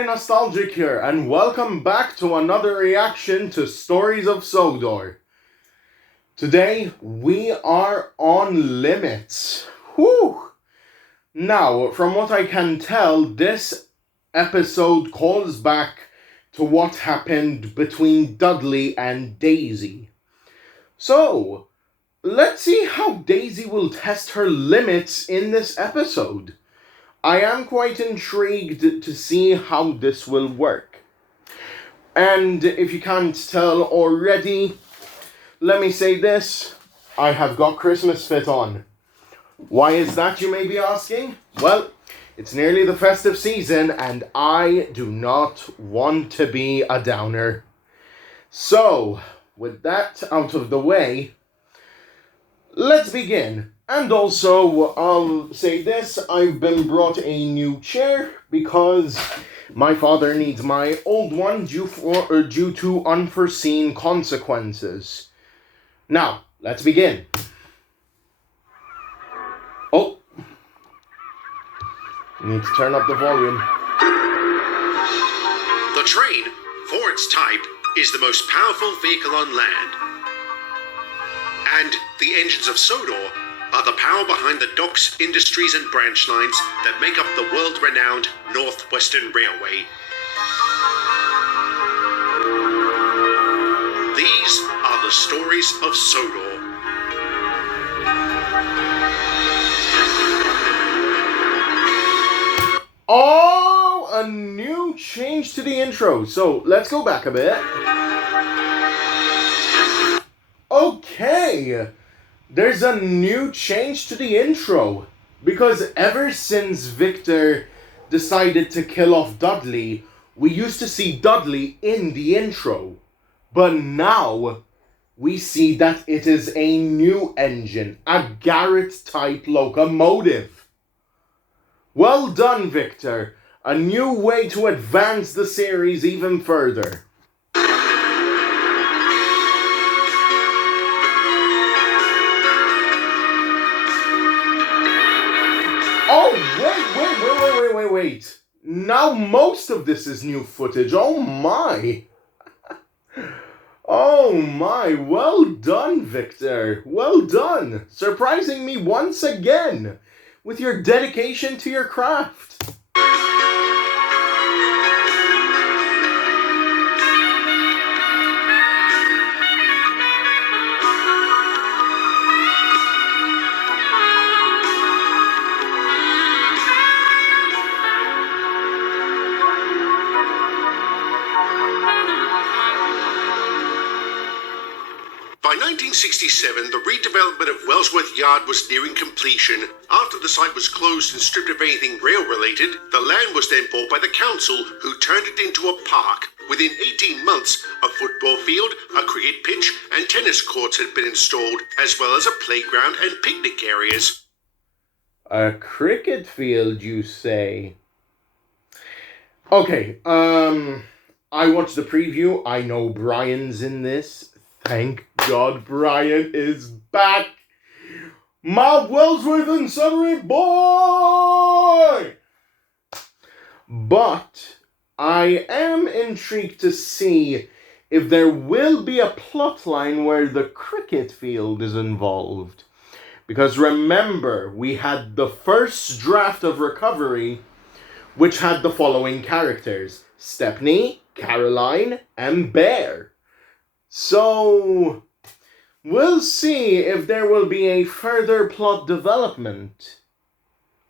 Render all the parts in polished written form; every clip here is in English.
everybody, Nostalgic here, and welcome back to another reaction to Stories of Sodor. Today, we are on Limits. Whew! Now, from what I can tell, this episode calls back to what happened between Dudley and Daisy. So, let's see how Daisy will test her limits in this episode. I am quite intrigued to see how this will work. And if you can't tell already, let me say this, I have got Christmas fit on. Why is that, you may be asking? Well, it's nearly the festive season and I do not want to be a downer. So, with that out of the way, let's begin. And also, I'll say this, I've been brought a new chair because my father needs my old one due to unforeseen consequences. Now, let's begin. Oh, need to turn up the volume. The train, for its type, is the most powerful vehicle on land. And the engines of Sodor are the power behind the docks, industries and branch lines that make up the world-renowned Northwestern Railway. These are the stories of Sodor. Oh, a new change to the intro. So, let's go back a bit. Okay. There's a new change to the intro, because ever since Victor decided to kill off Dudley, we used to see Dudley in the intro, but now we see that it is a new engine, a Garrett-type locomotive. Well done, Victor, a new way to advance the series even further. Oh, wait. Now most of this is new footage. Oh my. Oh my. Well done, Victor. Well done. Surprising me once again with your dedication to your craft. By 1967, the redevelopment of Wellsworth Yard was nearing completion. After the site was closed and stripped of anything rail-related, the land was then bought by the council, who turned it into a park. Within 18 months, a football field, a cricket pitch, and tennis courts had been installed, as well as a playground and picnic areas. A cricket field, you say? Okay, I watched the preview. I know Brian's in this. Thank God Brian is back. My Wellsworth and Sudbury boy! But I am intrigued to see if there will be a plotline where the cricket field is involved. Because remember, we had the first draft of Recovery, which had the following characters: Stepney, Caroline, and Bear. So, we'll see if there will be a further plot development.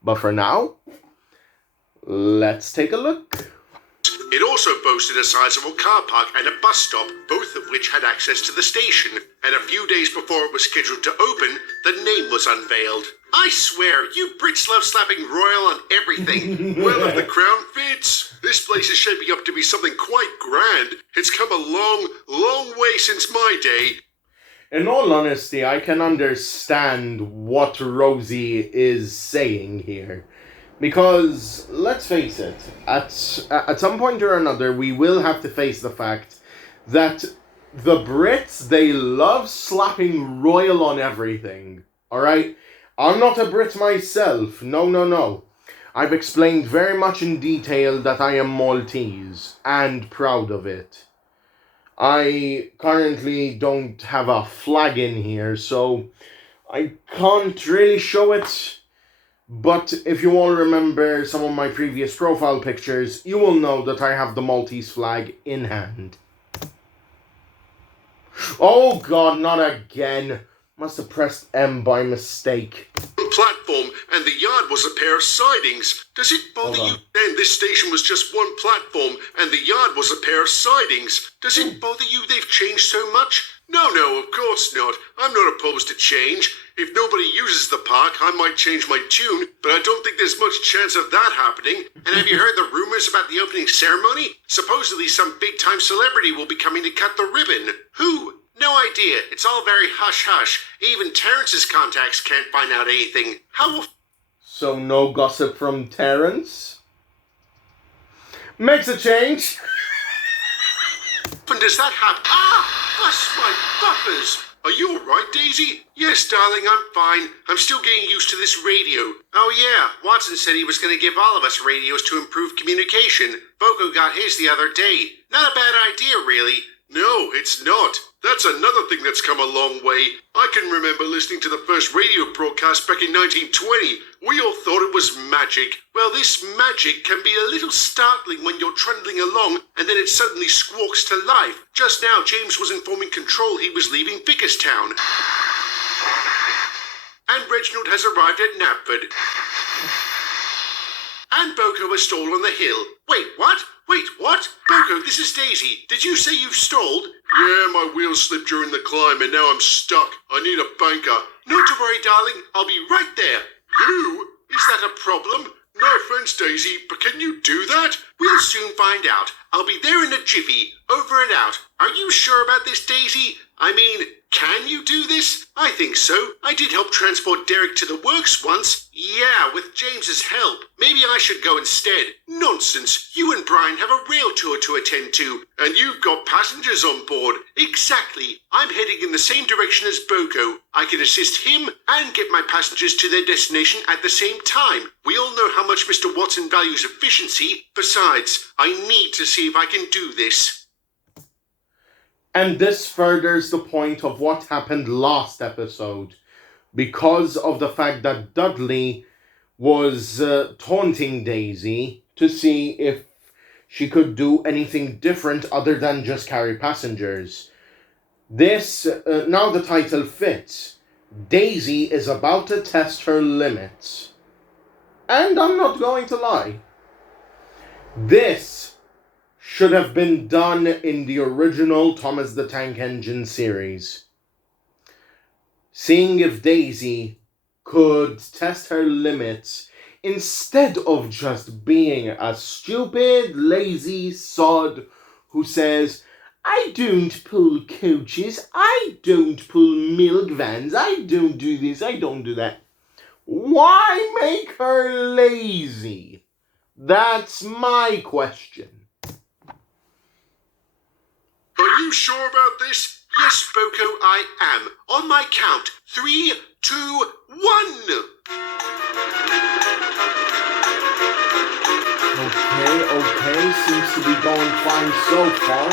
But for now, let's take a look. It also boasted a sizable car park and a bus stop, both of which had access to the station. And a few days before it was scheduled to open, the name was unveiled. I swear, you Brits love slapping royal on everything. Well, if the crown fits, this place is shaping up to be something quite grand. It's come a long, long way since my day. In all honesty, I can understand what Rosie is saying here. Because, let's face it, at some point or another, we will have to face the fact that the Brits, they love slapping royal on everything. Alright? I'm not a Brit myself. No. I've explained very much in detail that I am Maltese, and proud of it. I currently don't have a flag in here, so I can't really show it. But if you all remember some of my previous profile pictures, you will know that I have the Maltese flag in hand. Oh god, not again. Must have pressed M by mistake. Platform, and the yard was a pair of sidings. Does it bother you then this station was just one platform and the yard was a pair of sidings? Does it bother you they've changed so much? No, of course not. I'm not opposed to change. If nobody uses the park, I might change my tune, but I don't think there's much chance of that happening. And have you heard the rumors about the opening ceremony? Supposedly some big-time celebrity will be coming to cut the ribbon. Who? No idea. It's all very hush-hush. Even Terrence's contacts can't find out anything. How... So no gossip from Terrence? Makes a change. When does that happen? Bless my buffers. Are you alright, Daisy? Yes, darling, I'm fine. I'm still getting used to this radio. Oh yeah, Watson said he was going to give all of us radios to improve communication. Boko got his the other day. Not a bad idea, really. No, it's not. That's another thing that's come a long way. I can remember listening to the first radio broadcast back in 1920. We all thought it was magic. Well, this magic can be a little startling when you're trundling along and then it suddenly squawks to life. Just now, James was informing Control he was leaving Vickerstown. And Reginald has arrived at Knapford. And Boko has stalled on the hill. Wait, what? Boko, this is Daisy. Did you say you've stalled? Yeah, my wheels slipped during the climb and now I'm stuck. I need a banker. Not to worry, darling. I'll be right there. You? Is that a problem? No offense, Daisy, but can you do that? We'll soon find out. I'll be there in a jiffy. Over and out. Are you sure about this, Daisy? I mean, can you do this? I think so. I did help transport Derek to the works once. Yeah, with James's help. Maybe I should go instead. Nonsense. You and Brian have a rail tour to attend to. And you've got passengers on board. Exactly. I'm heading in the same direction as Boko. I can assist him and get my passengers to their destination at the same time. We all know how much Mr. Watson values efficiency. Besides, I need to see if I can do this. And this furthers the point of what happened last episode, because of the fact that Dudley was taunting Daisy to see if she could do anything different other than just carry passengers. This, now the title fits. Daisy is about to test her limits. And I'm not going to lie. This should have been done in the original Thomas the Tank Engine series. Seeing if Daisy could test her limits instead of just being a stupid, lazy sod who says, I don't pull coaches, I don't pull milk vans, I don't do this, I don't do that. Why make her lazy? That's my question. Are you sure about this? Yes, Boko, I am. On my count. 3, 2, 1. Okay. Seems to be going fine so far.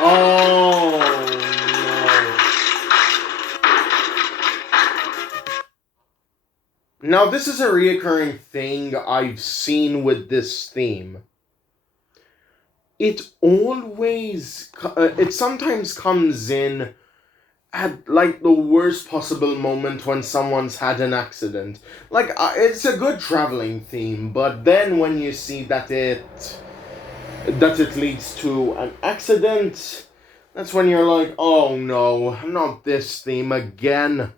Oh, no. Now, this is a reoccurring thing I've seen with this theme. It sometimes comes in at, like, the worst possible moment when someone's had an accident. Like, it's a good traveling theme, but then when you see that it leads to an accident, that's when you're like, oh no, not this theme again.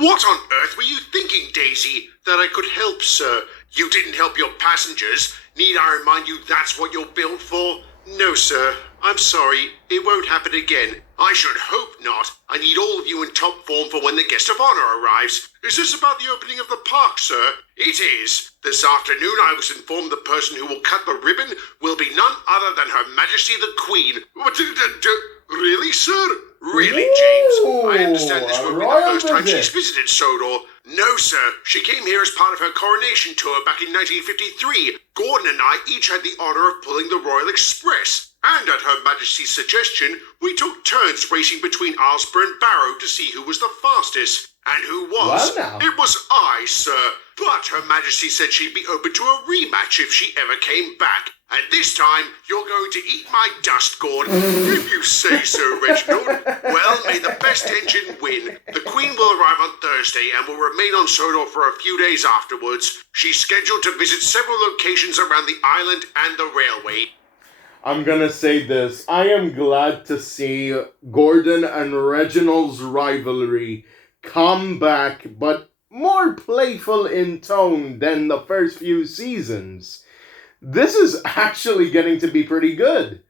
What on earth were you thinking, Daisy? That I could help, sir? You didn't help your passengers. Need I remind you that's what you're billed for? No, sir. I'm sorry. It won't happen again. I should hope not. I need all of you in top form for when the guest of honor arrives. Is this about the opening of the park, sir? It is. This afternoon I was informed the person who will cut the ribbon will be none other than Her Majesty the Queen. Really, sir? Really, James? I understand this won't be the first time she's visited Sodor. No, sir. She came here as part of her coronation tour back in 1953. Gordon and I each had the honor of pulling the Royal Express. And at Her Majesty's suggestion, we took turns racing between Aylesbury and Barrow to see who was the fastest. And who was? Well, now. It was I, sir. But Her Majesty said she'd be open to a rematch if she ever came back. And this time, you're going to eat my dust, Gordon. If you say so, Reginald. Well, may the best engine win. The Queen will arrive on Thursday and will remain on Sodor for a few days afterwards. She's scheduled to visit several locations around the island and the railway. I'm gonna say this. I am glad to see Gordon and Reginald's rivalry come back, but more playful in tone than the first few seasons. This is actually getting to be pretty good.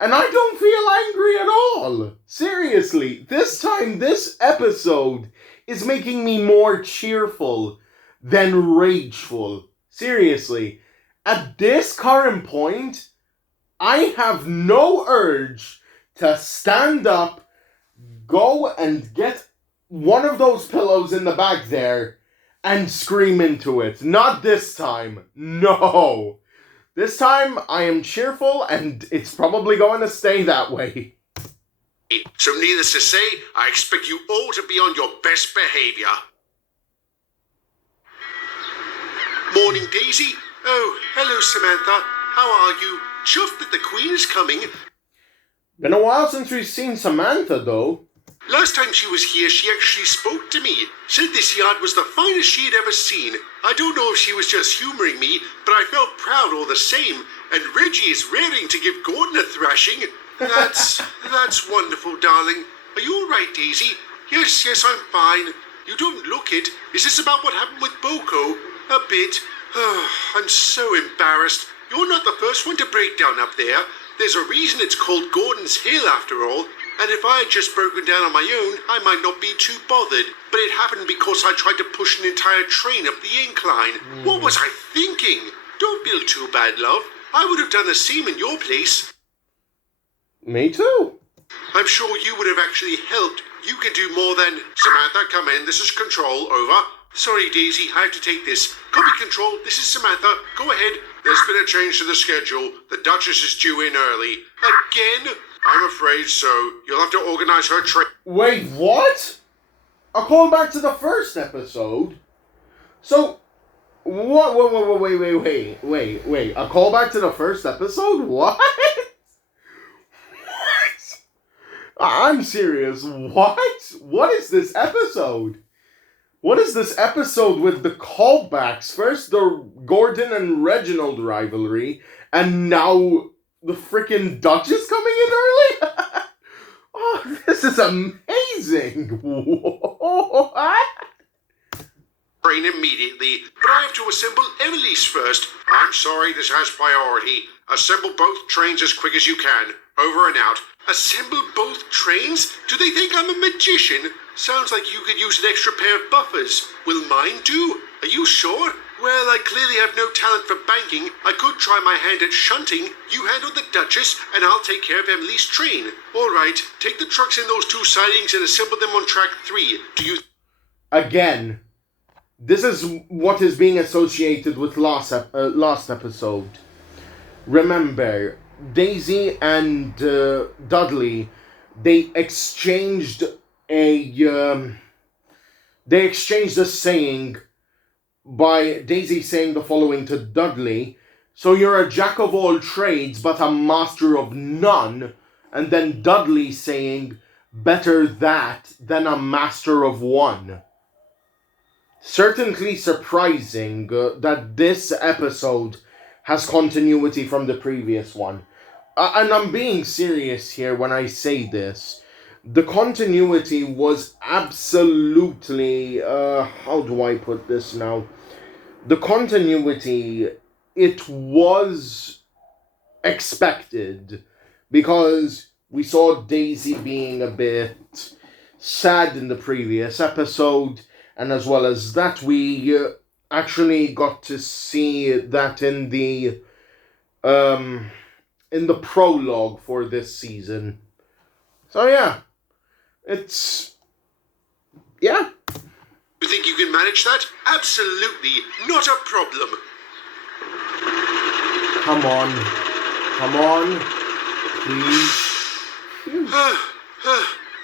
And I don't feel angry at all. Seriously, this time, this episode is making me more cheerful than rageful. Seriously, at this current point, I have no urge to stand up, go and get one of those pillows in the back there and scream into it. Not this time. No. This time I am cheerful and it's probably going to stay that way. So needless to say, I expect you all to be on your best behavior. Morning, Daisy. Oh, hello, Samantha. How are you? Chuffed that the Queen is coming. Been a while since we've seen Samantha, though. Last time she was here, she actually spoke to me. Said this yard was the finest she had ever seen. I don't know if she was just humoring me, but I felt proud all the same. And Reggie is raring to give Gordon a thrashing. That's wonderful, darling. Are you all right, Daisy? Yes, I'm fine. You don't look it. Is this about what happened with Boko? A bit. Oh, I'm so embarrassed. You're not the first one to break down up there. There's a reason it's called Gordon's Hill, after all. And if I had just broken down on my own, I might not be too bothered. But it happened because I tried to push an entire train up the incline. What was I thinking? Don't feel too bad, love. I would have done the same in your place. Me too. I'm sure you would have actually helped. You can do more than... Samantha, come in. This is Control. Over. Sorry, Daisy. I have to take this. Copy, Control. This is Samantha. Go ahead. There's been a change to the schedule. The Duchess is due in early. Again? I'm afraid so. You'll have to organize her train. Wait, what? A callback to the first episode? So, what? Wait. A callback to the first episode? What? I'm serious. What? What is this episode? What is this episode with the callbacks? First the Gordon and Reginald rivalry, and now the freaking Duchess coming in early? Oh, this is amazing. What? Train immediately, but I have to assemble Emily's first. I'm sorry, this has priority. Assemble both trains as quick as you can. Over and out. Assemble both trains? Do they think I'm a magician? Sounds like you could use an extra pair of buffers. Will mine do? Are you sure? Well, I clearly have no talent for banking. I could try my hand at shunting. You handle the Duchess, and I'll take care of Emily's train. All right, take the trucks in those two sidings and assemble them on track 3. Do you... Again, this is what is being associated with last episode. Remember, Daisy and Dudley, they exchanged a saying by Daisy saying the following to Dudley: so you're a jack of all trades but a master of none. And then Dudley saying, better that than a master of one. Certainly surprising that this episode has continuity from the previous one. And I'm being serious here when I say this. The continuity was absolutely... how do I put this now? The continuity, it was expected, because we saw Daisy being a bit sad in the previous episode, and as well as that, we actually got to see that in the prologue for this season. So yeah, it's yeah. You think you can manage that? Absolutely, not a problem. Come on, please.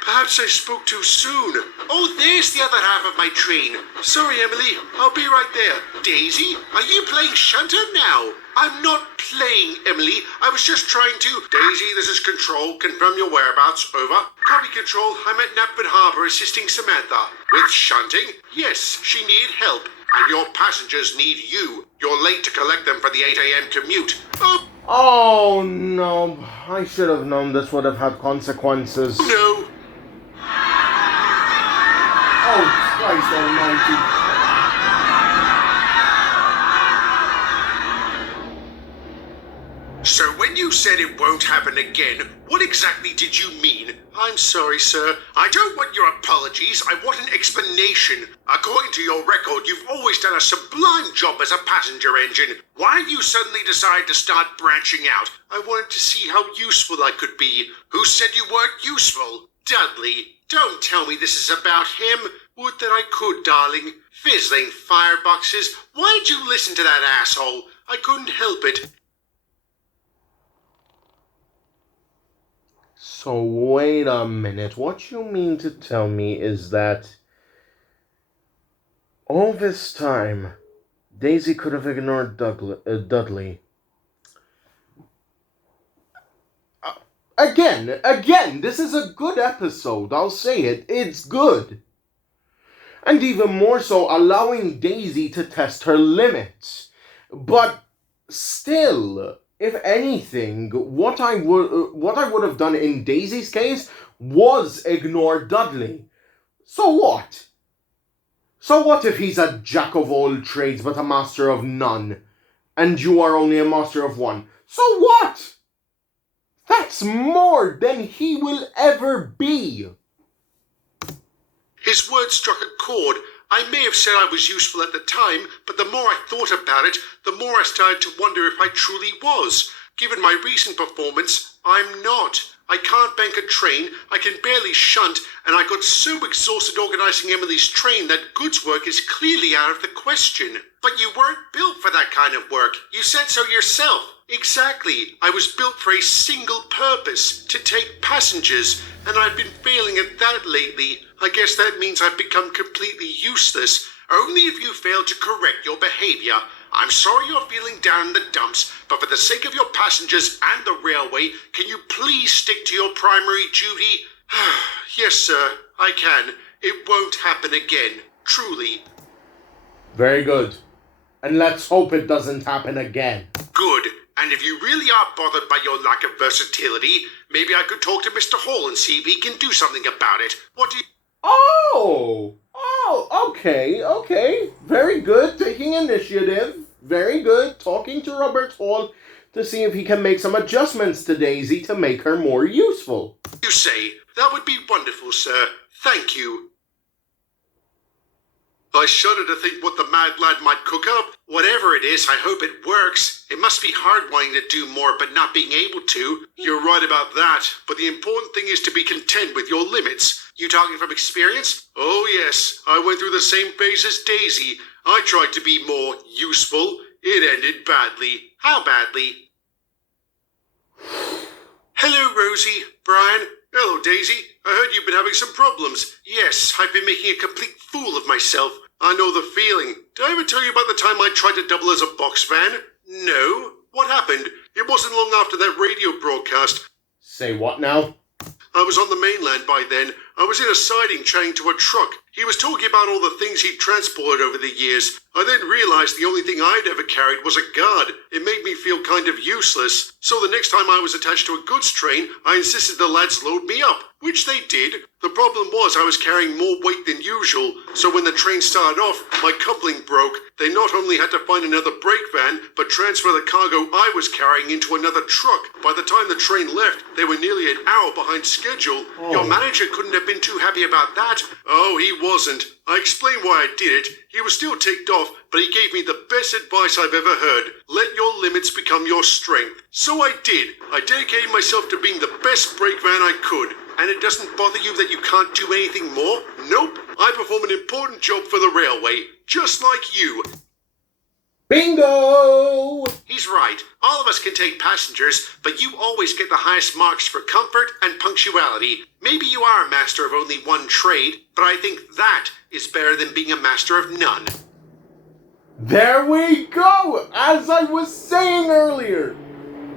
Perhaps I spoke too soon. Oh, there's the other half of my train. Sorry, Emily. I'll be right there. Daisy, are you playing Shunter now? I'm not playing, Emily. I was just trying to... Daisy, this is Control. Confirm your whereabouts. Over. Copy, Control. I'm at Knapford Harbour assisting Samantha. With shunting? Yes, she needed help. And your passengers need you. You're late to collect them for the 8 a.m. commute. Oh no, I should have known this would have had consequences. No. Oh, Christ almighty. So when you said it won't happen again, what exactly did you mean? I'm sorry, sir. I don't want your apologies. I want an explanation. According to your record, you've always done a sublime job as a passenger engine. Why did you suddenly decide to start branching out? I wanted to see how useful I could be. Who said you weren't useful? Dudley, don't tell me this is about him. Would that I could, darling. Fizzling fireboxes. Why did you listen to that asshole? I couldn't help it. So wait a minute, what you mean to tell me is that all this time, Daisy could have ignored Dudley. Again, this is a good episode, I'll say it, it's good. And even more so, allowing Daisy to test her limits. But still... If anything, what I would have done in Daisy's case was ignore Dudley. So what? So what if he's a jack of all trades but a master of none, and you are only a master of one? So what? That's more than he will ever be. His words struck a chord. I may have said I was useful at the time, but the more I thought about it, the more I started to wonder if I truly was. Given my recent performance, I'm not. I can't bank a train, I can barely shunt, and I got so exhausted organising Emily's train that goods work is clearly out of the question. But you weren't built for that kind of work. You said so yourself. Exactly. I was built for a single purpose, to take passengers, and I've been failing at that lately. I guess that means I've become completely useless. Only if you fail to correct your behaviour. I'm sorry you're feeling down in the dumps, but for the sake of your passengers and the railway, can you please stick to your primary duty? Yes, sir, I can. It won't happen again. Truly. Very good. And let's hope it doesn't happen again. Good. And if you really are bothered by your lack of versatility, maybe I could talk to Mr. Hall and see if he can do something about it. What do you... Oh, okay. Very good. Taking initiative. Very good. Talking to Robert Hall to see if he can make some adjustments to Daisy to make her more useful. You say, that would be wonderful, sir. Thank you. I shudder to think what the mad lad might cook up. Whatever it is, I hope it works. It must be hard wanting to do more but not being able to. You're right about that, but the important thing is to be content with your limits. You talking from experience? Oh yes, I went through the same phase as Daisy. I tried to be more useful. It ended badly. How badly? Hello, Rosie. Brian. Hello, Daisy. I heard you've been having some problems. Yes, I've been making a complete fool of myself. I know the feeling. Did I ever tell you about the time I tried to double as a box van? No. What happened? It wasn't long after that radio broadcast. Say what now? I was on the mainland by then. I was in a siding chatting to a truck. He was talking about all the things he'd transported over the years. I then realized the only thing I'd ever carried was a guard. It made me feel kind of useless. So the next time I was attached to a goods train, I insisted the lads load me up, which they did. The problem was I was carrying more weight than usual, so when the train started off, my coupling broke. They not only had to find another brake van, but transfer the cargo I was carrying into another truck. By the time the train left, they were nearly an hour behind schedule. Your manager couldn't have been too happy about that. Oh, he wasn't. I explained why I did it. He was still ticked off, but he gave me the best advice I've ever heard. Let your limits become your strength. So I did. I dedicated myself to being the best brake van I could. And it doesn't bother you that you can't do anything more? Nope. I perform an important job for the railway, just like you. Bingo! He's right. All of us can take passengers, but you always get the highest marks for comfort and punctuality. Maybe you are a master of only one trade, but I think that is better than being a master of none. There we go! As I was saying earlier.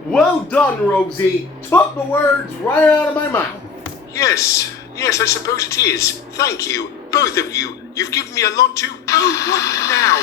Well done, Rosie. Took the words right out of my mouth. Yes, I suppose it is. Thank you, both of you. You've given me a lot to... Oh, what now?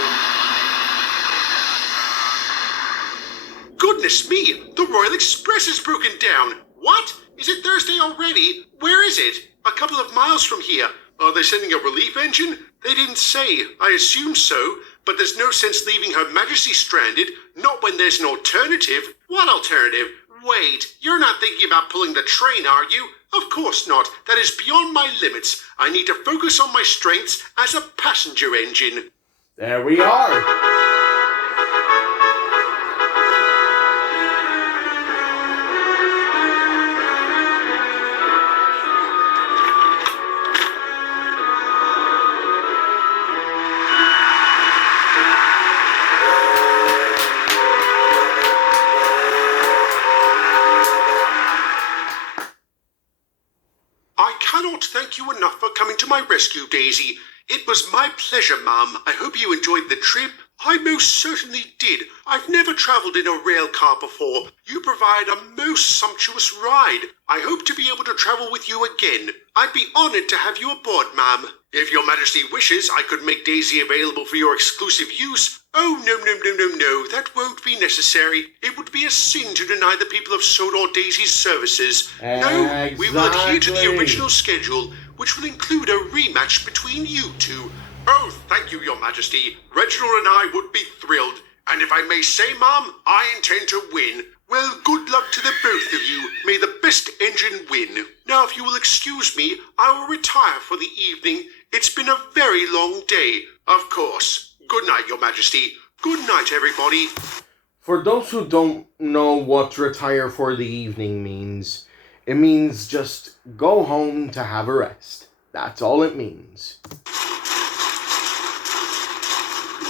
Goodness me, the Royal Express is broken down. What? Is it Thursday already? Where is it? A couple of miles from here. Are they sending a relief engine? They didn't say. I assume so, but there's no sense leaving Her Majesty stranded, not when there's an alternative. What alternative? Wait, you're not thinking about pulling the train, are you? Of course not. That is beyond my limits. I need to focus on my strengths as a passenger engine. There we are. I cannot thank you enough for coming to my rescue, Daisy. It was my pleasure, Mum. I hope you enjoyed the trip. I most certainly did. I've never travelled in a rail car before. You provide a most sumptuous ride. I hope to be able to travel with you again. I'd be honoured to have you aboard, Ma'am. If Your Majesty wishes, I could make Daisy available for your exclusive use. Oh, no, that won't be necessary. It would be a sin to deny the people of Sodor Daisy's services. No, we will adhere to the original schedule, which will include a rematch between you two. Oh, thank you, Your Majesty. Reginald and I would be thrilled. And if I may say, Ma'am, I intend to win. Well, good luck to the both of you. May the best engine win. Now, if you will excuse me, I will retire for the evening. It's been a very long day. Of course. Good night, Your Majesty. Good night, everybody. For those who don't know what retire for the evening means, it means just go home to have a rest. That's all it means.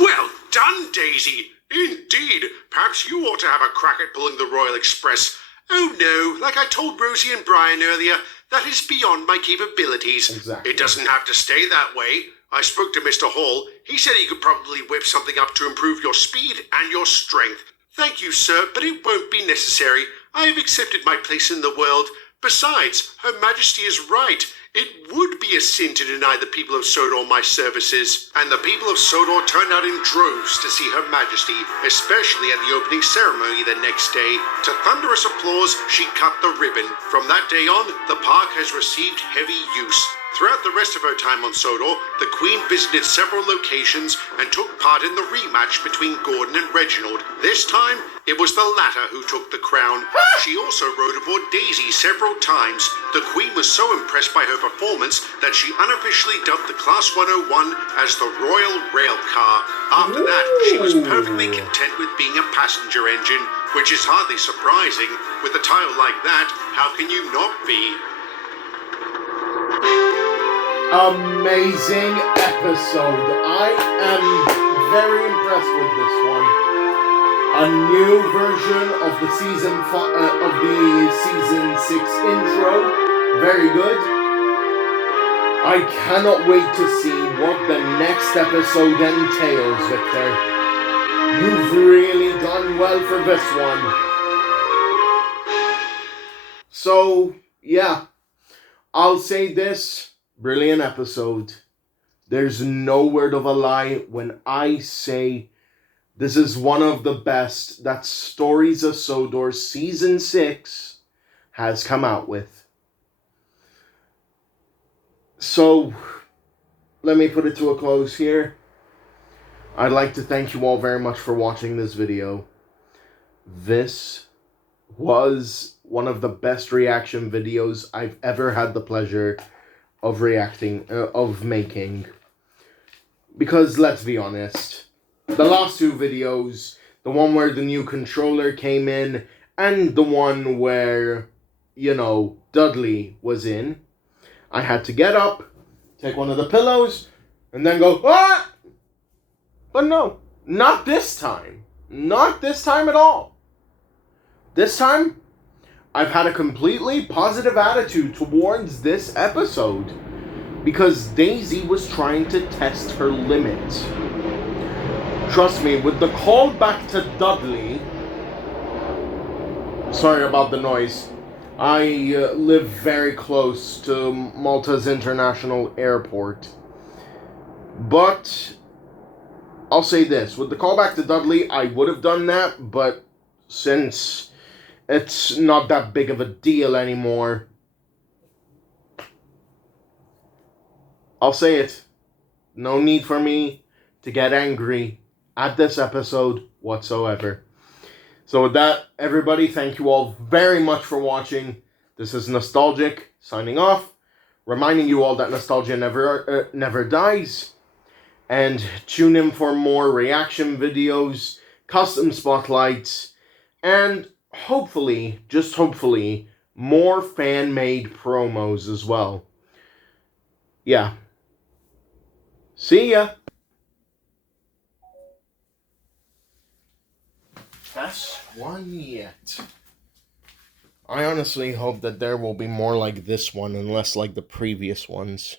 Well done, Daisy. Indeed. Perhaps you ought to have a crack at pulling the Royal Express. Oh no, like I told Rosie and Brian earlier, that is beyond my capabilities. Exactly. It doesn't have to stay that way. I spoke to Mr. Hall. He said he could probably whip something up to improve your speed and your strength. Thank you, sir, but it won't be necessary. I have accepted my place in the world. Besides, Her Majesty is right. It would be a sin to deny the people of Sodor my services. And the people of Sodor turned out in droves to see Her Majesty, especially at the opening ceremony the next day. To thunderous applause, she cut the ribbon. From that day on, the park has received heavy use. Throughout the rest of her time on Sodor, the Queen visited several locations and took part in the rematch between Gordon and Reginald. This time, it was the latter who took the crown. She also rode aboard Daisy several times. The Queen was so impressed by her performance that she unofficially dubbed the Class 101 as the Royal Rail Car. After that, she was perfectly content with being a passenger engine, which is hardly surprising. With a title like that, how can you not be? Amazing episode. I am very impressed with this one. A new version of the season 6 intro. Very good. I cannot wait to see what the next episode entails, Victor. You've really done well for this one. So, yeah. I'll say this. brilliant episode. There's no word of a lie when I say this is one of the best that Stories of Sodor Season 6 has come out with. So, let me put it to a close here. I'd like to thank you all very much for watching this video. This was one of the best reaction videos I've ever had the pleasure of making. Because let's be honest, the last two videos, the one where the new controller came in and the one where, Dudley was in, I had to get up, take one of the pillows, and then go, ah! But no, not this time. Not this time at all. This time, I've had a completely positive attitude towards this episode because Daisy was trying to test her limits. Trust me, with the call back to Dudley... Sorry about the noise. I live very close to Malta's International Airport. But I'll say this. With the callback to Dudley, I would have done that, but since it's not that big of a deal anymore, I'll say it. No need for me to get angry at this episode whatsoever. So with that, everybody, thank you all very much for watching. This is Nostalgic, signing off, reminding you all that nostalgia never dies. And tune in for more reaction videos, custom spotlights, and hopefully, just hopefully, more fan-made promos as well. Yeah. See ya! Best one yet. I honestly hope that there will be more like this one and less like the previous ones.